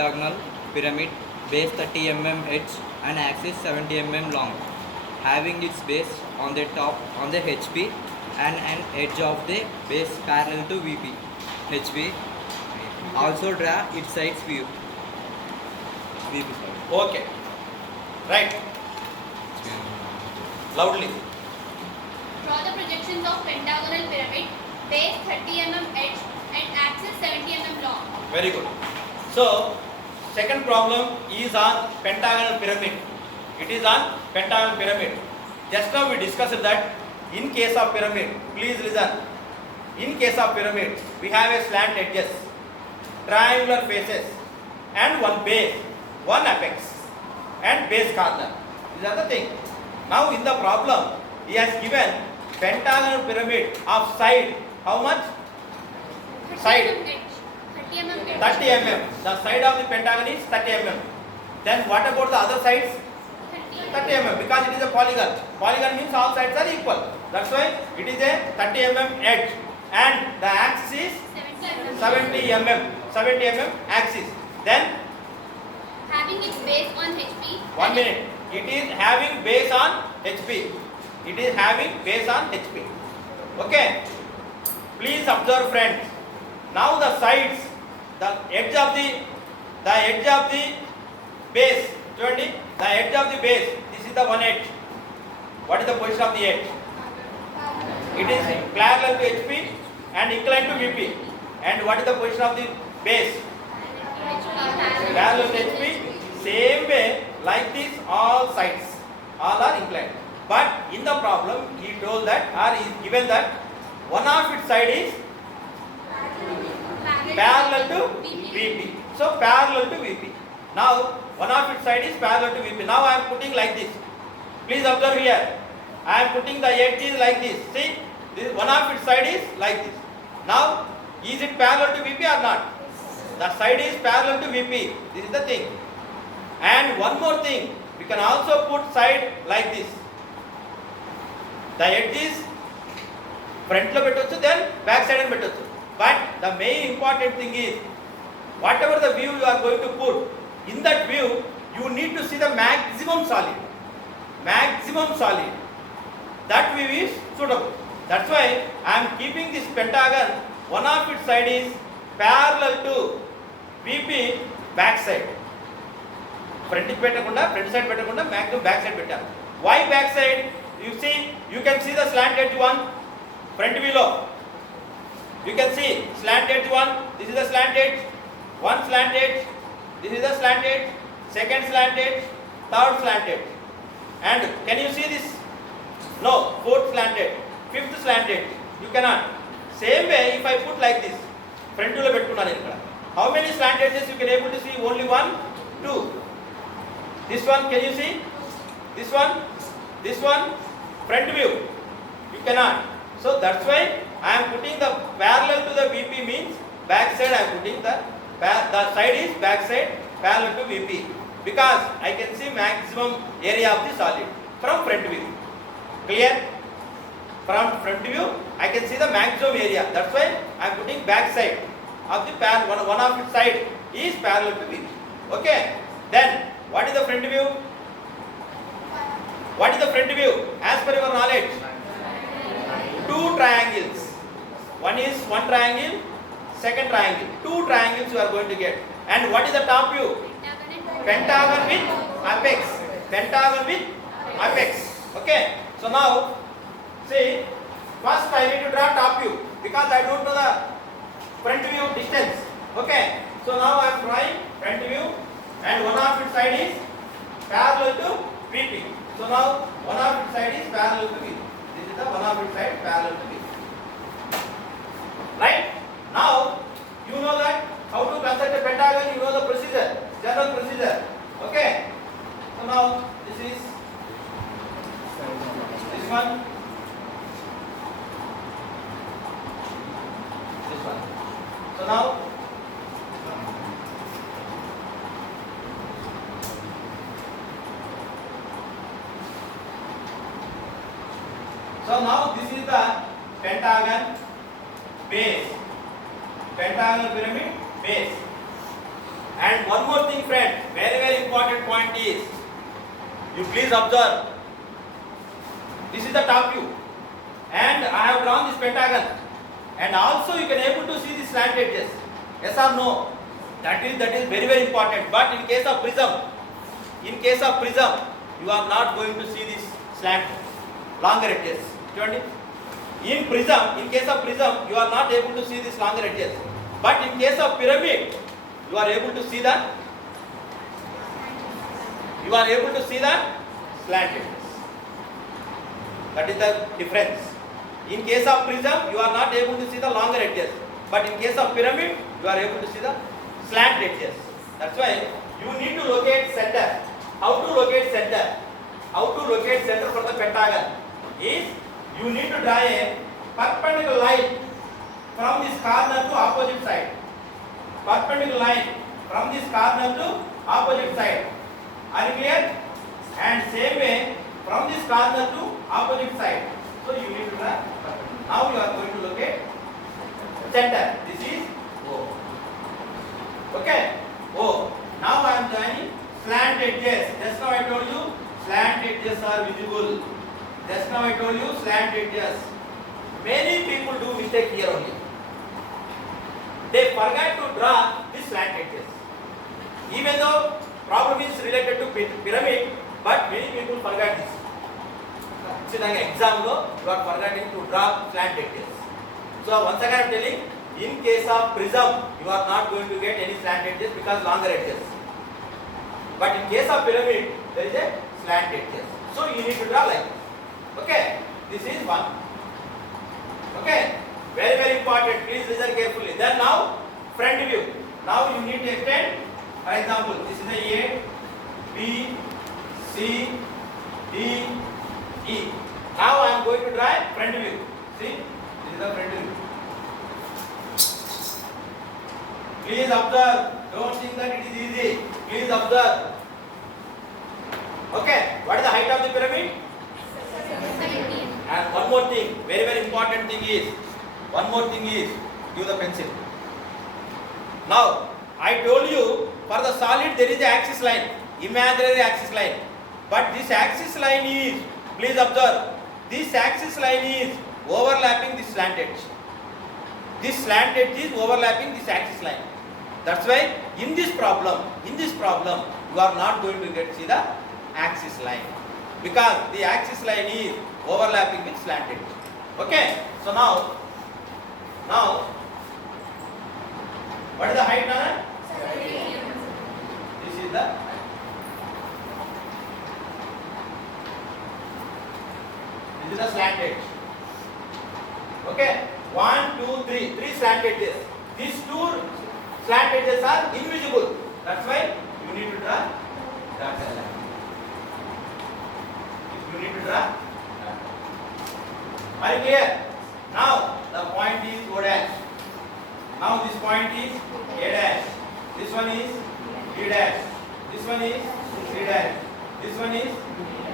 pentagonal pyramid, base 30 mm edge and axis 70 mm long, having its base on the top on the HP and an edge of the base parallel to VP. HP. Also draw its sides view. VP side. Okay. Right. Loudly. Draw the projections of pentagonal pyramid, base 30 mm edge and axis 70 mm long. Very good. So, second problem is on pentagonal pyramid. It is on pentagonal pyramid. Just now we discussed that in case of pyramid, please listen. In case of pyramid, we have a slant edges, triangular faces and one base, one apex and base corner. These are the things. Now in the problem, he has given pentagonal pyramid of side, how much? 30 Side. mm edge. 30 mm edge. 30 mm. The side of the pentagon is 30 mm. Then what about the other sides? 30 mm, because it is a polygon. Polygon means all sides are equal. That's why it is a 30 mm edge and the axis is 70 mm. 70 mm axis. Then Having its base on HP. 1 minute. It is having base on HP. It is having base on HP. Okay. Please observe, friends. Now the sides, the edge of the base. చూడండి, the edge of the base. This is the one edge. What is the position of the edge? It is parallel to HP and inclined to VP. And what is the position of the base? Parallel to HP. Same way, like this, all sides, all are inclined. But in the problem, he told that, or he is given that one of its side is parallel to VP. So parallel to VP. Now one of its side is parallel to VP. Now I am putting like this. Please observe here. I am putting the edges like this. See, this one of its side is like this. Now is it parallel to VP or not? The side is parallel to VP. This is the thing. And one more thing, we can also put side like this. The edge is front lo పెట్టొచ్చు, then back side and పెట్టొచ్చు. But the main important thing is, whatever the view you are going to put, in that view you need to see the maximum solid. Maximum solid. That view is suitable. That's why I am keeping this pentagon, one of its side is parallel to VP back side. Front పెట్టకుండా, front side పెట్టకుండా, maximum back side పెట్టాను. Why back side? You see, you can see the slant edge one, front view lo. You can see slant edge one, this is the slant edge, one slant edge, this is the slant edge, second slant edge, third slant edge. And can you see this? No, fourth slant edge, fifth slant edge. You cannot. Same way, if I put like this, front view lo పెట్టుకున్నాను ఇక్కడ. How many slant edges you can able to see? Only one, two. This one, can you see? This one, front view. You cannot. So that's why I am putting the parallel to the VP means back side. I am putting the side is back side parallel to VP because I can see maximum area of the solid from front view. Clear? From front view I can see the maximum area. That's why I am putting back side of the one of its side is parallel to VP. Okay? Then what is the front view? What is the front view? As per your knowledge, two triangles. One is one triangle, second triangle. Two triangles you are going to get. And what is the top view? Pentagon with apex. Pentagon with apex. Okay. So now, see, first I need to draw top view because I don't know the front view distance. Okay. So now I am drawing front view, and one of its side is parallel to VP. So now one of its side is parallel to VP. This is the one of its side parallel to VP. Right? Now you know that how to construct a pentagon. You know the procedure, general procedure. Okay. So now this is this one. This one. So now this is the pentagon base, pentagonal pyramid base, And one more thing, friend, very important point is, you please observe. This is the top view, and I have drawn this pentagon, and also you can able to see the slant edges. Yes or no? That is very important. But in case of prism, you are not going to see this slant longer edges. In case of prism, you are not able to see this longer edges. But in case of pyramid, you are able to see the slant edges. That is the difference. In case of prism, you are not able to see the longer edges. But in case of pyramid, you are able to see the slant edges. That's why you need to locate center. How to locate center? For the pentagon is, you need to draw a perpendicular line from this corner to opposite side. Perpendicular line from this corner to opposite side. Are you clear? And same way from this corner to opposite side. So you need to draw perpendicular. Now you are going to locate center. This is O. Okay? O. Now I am joining slant edges. Just now I told you slant edges are visible. Slant edges. Many people do mistake here only. They forget to draw these slant edges. Even though problem is related to pyramid, but many people forget this. See, like exam, you are forgetting to draw slant edges. So once again I am telling, in case of prism, you are not going to get any slant edges because longer edges. But in case of pyramid, there is a slant edges. So you need to draw like this. Okay, this is one. Okay, very important. Please listen carefully. Then now, front view. Now you need to extend. For example, this is a A, B, C, D, E. Now I am going to draw front view. See, this is the front view. Please observe. Don't think that it is easy. Please observe. Okay, what is the height of the pyramid? 17. And one more thing, very important thing is, give the pencil. Now, I told you, for the solid there is an axis line, imaginary axis line. But this axis line is, please observe, this axis line is overlapping this slant edge. This slant edge is overlapping this axis line. That's why in this problem, you are not going to see the axis line, because the axis line is overlapping with slant edge. Okay, so now what is the height, Nana? 17. This is the slant edge. Okay, 1, 2, 3, 3 slant edges. These 2 slant edges are invisible. That's why you need to draw that line. Are you clear? Now the point is O dash. Now this point is A dash. This one is B dash. This one is C dash. This one is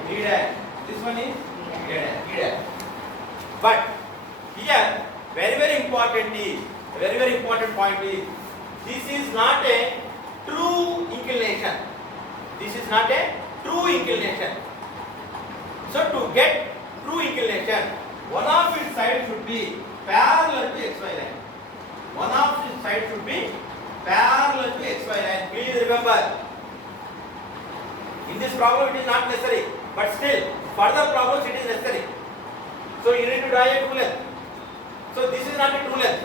D dash. This one is A dash. E dash. But here very important point is, this is not a true inclination. So to get true inclination, one of its sides should be parallel to xy line. Please remember, in this problem it is not necessary, but still further problems it is necessary. So you need to draw a true length. So this is not a true length.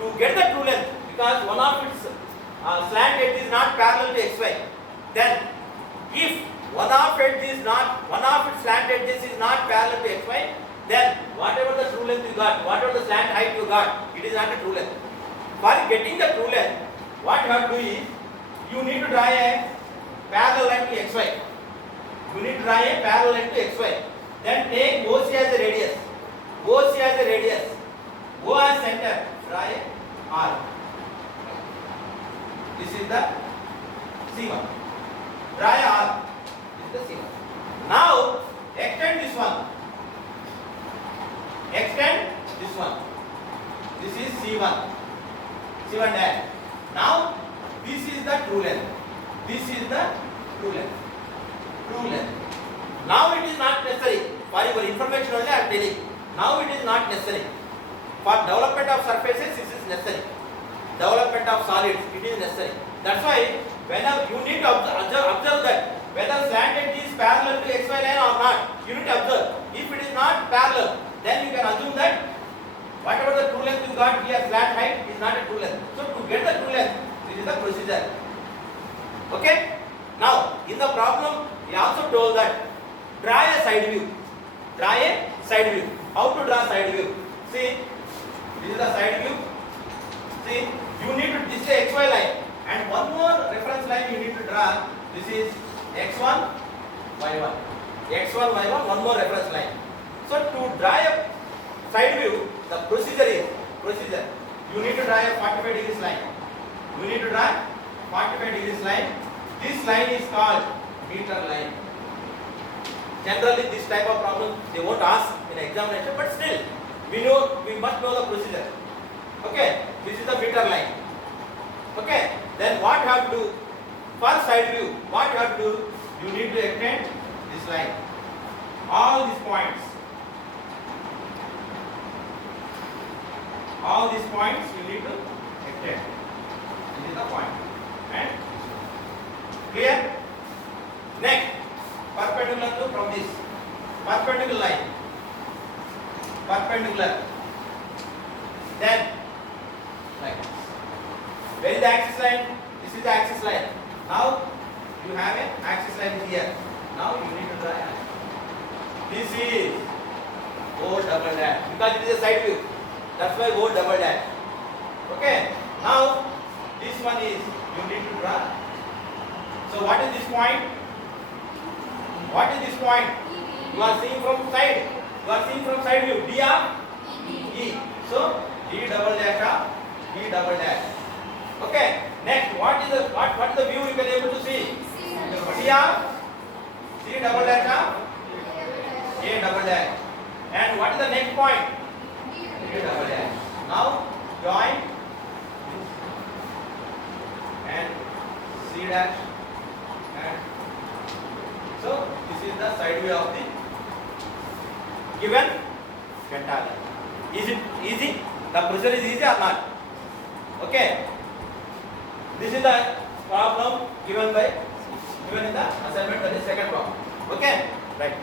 To get the true length, because one of its slant edge is not parallel to xy, then if one of its slant edges is not parallel to xy, then whatever the true length you got, whatever the slant height you got, it is not a true length. For getting the true length, what you have to do is, you need to draw a parallel line to xy. Then take OC as a radius. O as center. Draw a R. This is the C1. Draw a R. This is the C1. Now extend this one. This is C1 dash. Now This is the true length. This is the true length. True length. Now it is not necessary. For your information only I am telling. Now it is not necessary. For development of surfaces, this is necessary. Development of solids, it is necessary. That's why whenever you need to observe that whether slant edge is parallel to XY line or not, you need to observe. If it is not parallel, then you can assume that whatever the true length you got here, slant height is not a true length. So to get the true length, this is the procedure. Okay? Now, in the problem, we also told that draw a side view. Draw a side view. How to draw side view? See, this is the side view. See, you need to, this is a XY line. And one more reference line you need to draw. This is X1, Y1. X1, Y1, one more reference line. So to draw a side view, the procedure is, you need to draw a 45 degrees line. You need to draw 45 degrees line. This line is called meter line. Generally this type of problem they won't ask in examination, but still we must know the procedure. Okay, this is the meter line. Okay, then what you have to do? For side view, what you have to do? You need to extend this line. All these points. All these points you need to extend. This is the point. And clear? Next, perpendicular to from this. Perpendicular line. Perpendicular. Then, like this. Where is the axis line? This is the axis line. Now, you have an axis line here. Now, you need to draw an axis. This is O double dash. Because it is a side view. That's why O double dash. Okay. Now, this one is, you need to draw. So, what is this point? What is this point? You are seeing from side. You are seeing from side view. D of E. So, D double dash of E double dash. Okay. Next, what is the view you can able to see? C of C double dash of A double dash. And what is the next point? A double dash. Now join this and C dash, and so this is the side view of the given pentagon. Is it easy? The procedure is easy or not? Okay. This is the problem given in the assignment, that is second problem. Okay, right.